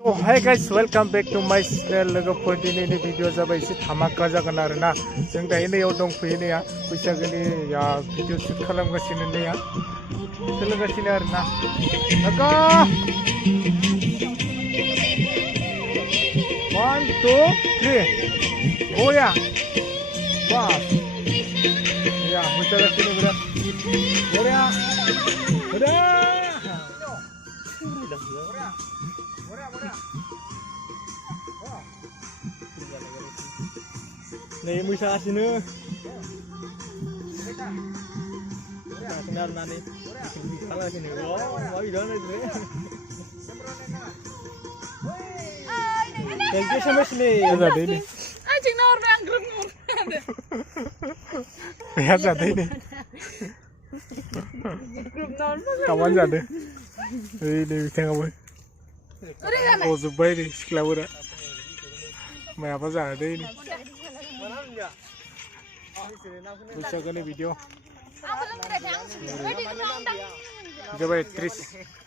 तो hi guys welcome back to my channel लोगोफोर दिनैनि भिडिअ जाबाय एसे धामाका जागोन आरोना जों दायो नैयाव दंफैयो नैया बैसागोनि भिडिअ शुट खालामगासिनो नैया सोलोंगासिनो आरोना लोगो 1 2 3 गया बास या मोसागासिनो बिराद गया nih musa sini benar nani kalau sini mau di dalam itu thank you so much nih ada ini anjing nor yang gerumur lihat ada ini kawan ada ini tengah boy oh zubai nih sekelabura main apa sih ada ini bisa kan video coba 30